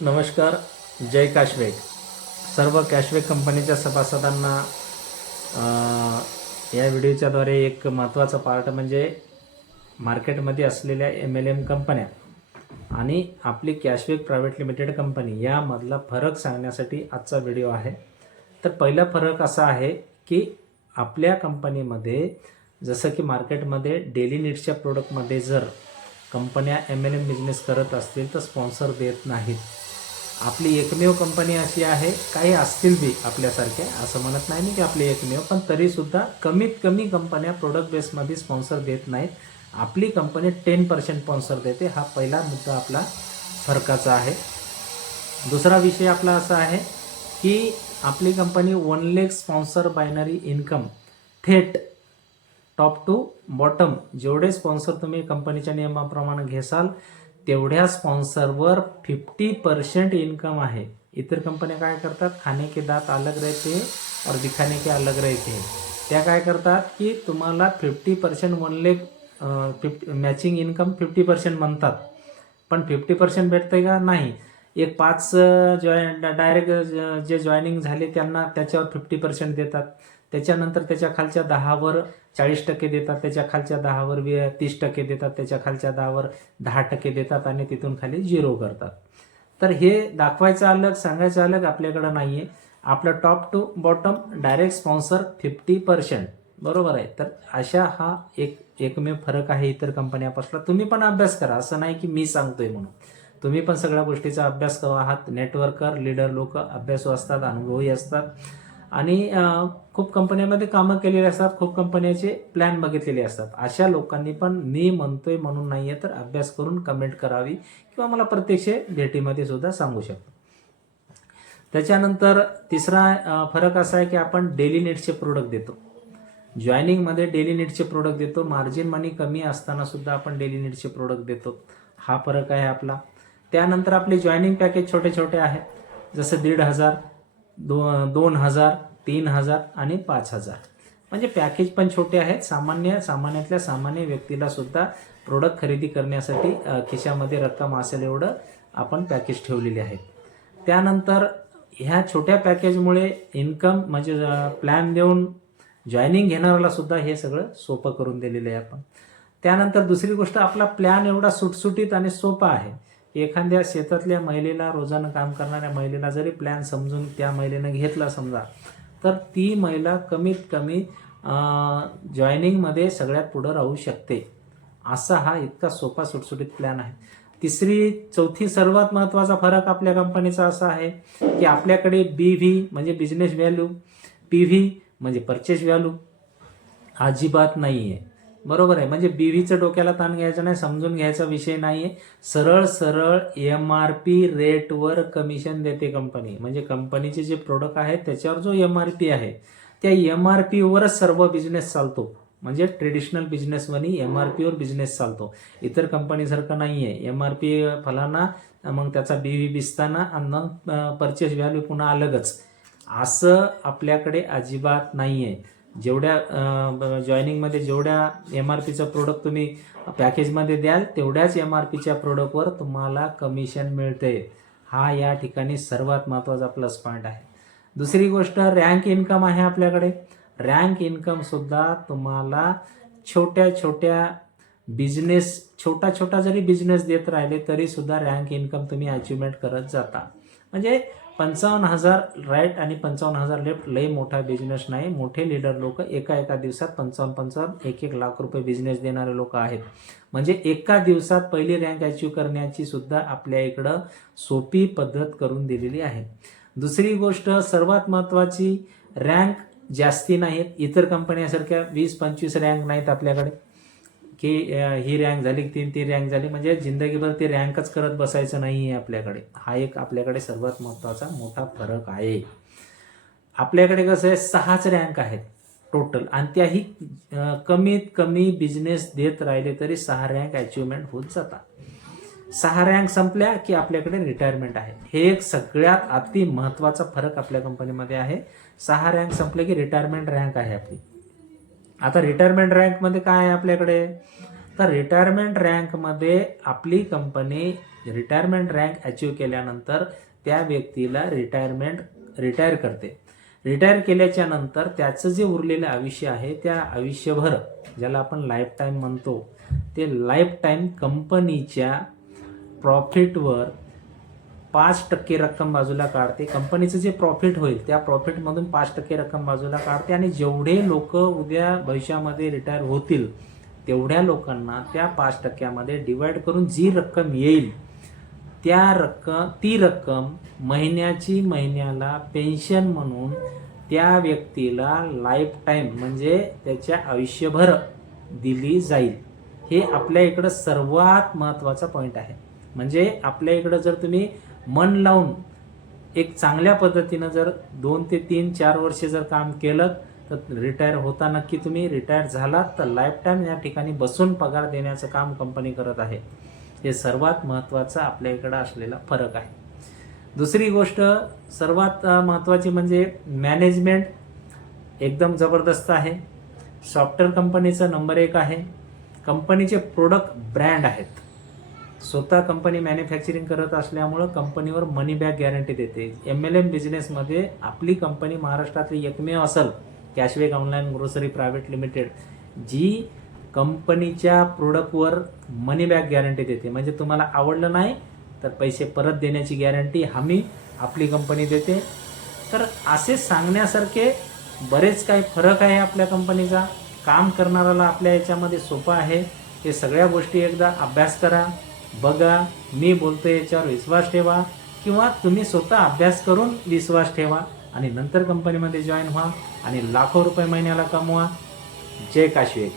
नमस्कार. जय कॅशबॅक. सर्व कॅशबॅक कंपनीच्या सभासदांना या व्हिडिओच्याद्वारे एक महत्त्वाचा पार्ट म्हणजे मार्केटमध्ये असलेल्या MLM कंपन्या आणि आपली कॅशबॅक प्रायव्हेट लिमिटेड कंपनी यामधला फरक सांगण्यासाठी आजचा व्हिडिओ आहे. तर पहिला फरक असा आहे की आपल्या कंपनीमध्ये जसं की मार्केटमध्ये डेली नीड्सच्या प्रोडक्टमध्ये जर कंपन्या MLM बिझनेस करत असतील तर स्पॉन्सर देत नाहीत. आपली एकमेव कंपनी अशी आहे, काही असतील बी आपल्यासारखे, असं म्हणत नाही मी की आपली एकमेव, पण तरीसुद्धा कमीत कमी कंपन्या प्रोडक्ट बेसमध्ये स्पॉन्सर देत नाहीत. आपली कंपनी 10% स्पॉन्सर देते. हा पहिला मुद्दा आपला फरकाचा आहे. दुसरा विषय आपला असा आहे की आपली company 1 lakh sponsor binary income थेट टॉप टू बॉटम जेवढे स्पॉन्सर तुम्ही कंपनीच्या नियमाप्रमाणे घेसाल तेवढ्या स्पॉन्सरवर 50% इन्कम आहे. इतर कंपन्या काय करतात, खाने के दात अलग रहते और दिखाने के अलग रहते हैं. त्या काय करतात की तुम्हाला 50% 1 लाख मॅचिंग इन्कम 50% म्हणतात, पण 50% भेटते का नाही. एक 5 डायरेक्ट जे जॉईनिंग झाले त्यांना त्याच्यावर 50% देतात. त्याच्यानंतर त्याच्या खालच्या 10वर 40% देतात, त्याच्या खालच्या 10वर 30% देतात, त्याच्या खालच्या 10वर 10% देतात आणि तिथून खाली 0 करतात. तर हे दाखवायचं अलग, सांगायचं अलग आपल्याकडं नाही आहे. आपलं top to bottom direct sponsor 50%. बरोबर आहे. तर अशा हा एकमेव फरक आहे इतर कंपन्यापासून. तुम्ही पण अभ्यास करा, असं नाही की मी सांगतोय म्हणून. तुम्ही पण सगळ्या गोष्टीचा अभ्यास करा. आहात नेटवर्कर, लीडर लोक अभ्यासू असतात, अनुभवी असतात आणि खूप कंपन्यांमध्ये कामं केलेली असतात, खूप कंपन्याचे प्लॅन बघितलेले असतात. अशा लोकांनी पण मी म्हणतोय म्हणून नाही आहे तर अभ्यास करून कमेंट करावी किंवा मला प्रत्यक्ष भेटीमध्ये सुद्धा सांगू शकतो. त्याच्यानंतर तिसरा फरक असा आहे की आपण डेली नीड्सचे प्रोडक्ट देतो. जॉईनिंगमध्ये डेली नीड्सचे प्रोडक्ट देतो. मार्जिन मनी कमी असताना सुद्धा आपण डेली नीड्सचे प्रोडक्ट देतो. हा फरक आहे आपला. त्यानंतर आपले जॉईनिंग पॅकेज छोटे छोटे आहेत, जसं 1,500, 2,000, 3,000 आणि 5,000. म्हणजे पॅकेज पण छोटे आहेत. सामान्यातल्या सामान्य व्यक्तीला सुद्धा प्रोडक्ट खरेदी करण्यासाठी खिशामध्ये रक्कम असेल एवढं आपण पॅकेज ठेवलेले आहेत. त्यानंतर ह्या छोट्या पॅकेजमुळे इन्कम म्हणजे प्लॅन देऊन जॉईनिंग घेणाऱ्याला सुद्धा हे सगळं सोपं करून दिलेलं आहे आपण. त्यानंतर दुसरी गोष्ट, आपला प्लॅन एवढा सुटसुटीत आणि सोपा आहे. एखाद्या शेतातल्या महिलेला, रोजानं काम करणाऱ्या महिलेला जरी प्लॅन समजून त्या महिलेनं घेतला समजा, तर ती महिला कमीत कमी जॉईनिंगमध्ये सगळ्यात पुढं राहू शकते. असा हा इतका सोपा सुटसुटीत प्लॅन आहे. चौथी सर्वात महत्त्वाचा फरक आपल्या कंपनीचा असा आहे की आपल्याकडे BV म्हणजे बिझनेस व्हॅल्यू, PV म्हणजे परचेस व्हॅल्यू अजिबात नाही आहे. बरोबर आहे. म्हणजे BVचं डोक्याला ताण घ्यायचा नाही, समजून घ्यायचा विषय नाही आहे. सरळ सरळ MRP रेटवर कमिशन देते कंपनी. म्हणजे कंपनीचे जे प्रोडक्ट आहेत त्याच्यावर जो MRP आहे त्या MRPवरच सर्व बिझनेस चालतो. म्हणजे ट्रेडिशनल बिझनेसमध्ये MRPवर बिझनेस चालतो. इतर कंपनीसारखं नाही आहे. MRP फलाना, मग त्याचा BV बिस्ताना आणि मग परचेस व्हॅल्यू पुन्हा अलगच, असं आपल्याकडे अजिबात नाही आहे. जेवढ्या जॉईनिंगमध्ये जेवढ्या MRPचं प्रोडक्ट तुम्ही पॅकेजमध्ये द्याल तेवढ्याच MRPच्या प्रोडक्टवर तुम्हाला कमिशन मिळते. हा या ठिकाणी सर्वात महत्त्वाचा प्लस पॉईंट आहे. दुसरी गोष्ट, रँक इन्कम आहे आपल्याकडे. रँक इन्कमसुद्धा तुम्हाला छोट्या छोटा जरी बिझनेस देत राहिले तरीसुद्धा रँक इन्कम तुम्ही अचिव्हमेंट करत जाता. म्हणजे 55,000 राईट आणि 55,000 लेफ्ट लई मोठा बिझनेस नाही. मोठे लीडर लोक एका दिवसात 55 1 लाख रुपये बिझनेस देणारे लोक आहेत. म्हणजे एका दिवसात पहिली रँक अचीव करण्याची सुद्धा आपल्या इकडं सोपी पद्धत करून दिलेली आहे. दुसरी गोष्ट सर्वात महत्त्वाची, रँक जास्ती नाहीत. इतर कंपन्यासारख्या 20-25 रँक नाहीत आपल्याकडे की ही रँक झाली ती रँक झाली, म्हणजे जिंदगीभर ती रँकच करत बसायचं नाही आहे आपल्याकडे. हा एक आपल्याकडे सर्वात महत्त्वाचा मोठा फरक आहे. आपल्याकडे कसं आहे, 6च रँक आहेत टोटल आणि त्याही कमीत कमी बिझनेस देत राहिले तरी 6 रँक अचिव्हमेंट होत जातात. 6 रँक संपल्या की आपल्याकडे रिटायरमेंट आहे. हे एक सगळ्यात अति महत्त्वाचा फरक आपल्या कंपनीमध्ये आहे. 6 रँक संपले की रिटायरमेंट रँक आहे आपली. आता रिटायरमेंट रँकमध्ये काय आहे आपल्याकडे, तर रिटायरमेंट रँकमध्ये आपली कंपनी रिटायरमेंट रँक अचीव केल्यानंतर त्या व्यक्तीला रिटायर करते. रिटायर केल्याच्या नंतर त्याचं जे उरलेलं आयुष्य आहे त्या आयुष्यभर, ज्याला आपण लाईफ टाईम म्हणतो, ते लाईफ टाईम कंपनीच्या प्रॉफिटवर 5% रक्कम बाजूला काढते. कंपनीचं जे प्रॉफिट होईल त्या प्रॉफिटमधून 5% रक्कम बाजूला काढते आणि जेवढे लोक उद्या भविष्यामध्ये रिटायर होतील तेवढ्या लोकांना त्या 5%मध्ये डिवाइड करून जी रक्कम येईल ती रक्कम महिन्याला पेन्शन म्हणून त्या व्यक्तीला लाईफ टाईम म्हणजे त्याच्या आयुष्यभर दिली जाईल. हे आपल्या इकडं सर्वात महत्त्वाचा पॉईंट आहे. म्हणजे आपल्या इकडं जर तुम्ही मन लावून एक चांगल्या पद्धतीनं जर 2 ते 3 4 वर्षे जर काम केलं तर रिटायर होता नक्की तुम्ही रिटायर झालात तर लाईफ टाईम या ठिकाणी बसून पगार देण्याचं काम कंपनी करत आहे. हे सर्वात महत्त्वाचा आपल्या इकडं असलेला फरक आहे. दुसरी गोष्ट सर्वात महत्त्वाची म्हणजे मॅनेजमेंट एकदम जबरदस्त आहे. सॉफ्टवेअर कंपनीचं नंबर 1 आहे. कंपनीचे प्रोडक्ट ब्रँड आहेत. स्वतः कंपनी मॅन्युफॅक्चरिंग करत असल्यामुळं कंपनीवर मनी बॅक गॅरंटी देते. MLM बिझनेसमध्ये आपली कंपनी महाराष्ट्रातली एकमेव असेल cashback online grocery private limited जी कंपनीच्या प्रोडक्टवर मनी बॅक गॅरंटी देते. म्हणजे तुम्हाला आवडलं नाही तर पैसे परत देण्याची गॅरंटी हमी आपली कंपनी देते. तर असे सांगण्यासारखे बरेच काही फरक आहे आपल्या कंपनीचा. काम करणाऱ्याला आपल्या याच्यामध्ये सोपं आहे. हे सगळ्या गोष्टी एकदा अभ्यास करा, बघा. मी बोलतो याच्यावर विश्वास ठेवा किंवा तुम्ही स्वतः अभ्यास करून विश्वास ठेवा आणि नंतर कंपनीमध्ये जॉईन व्हा आणि लाखो रुपये महिन्याला कमवा. जय काशवेक.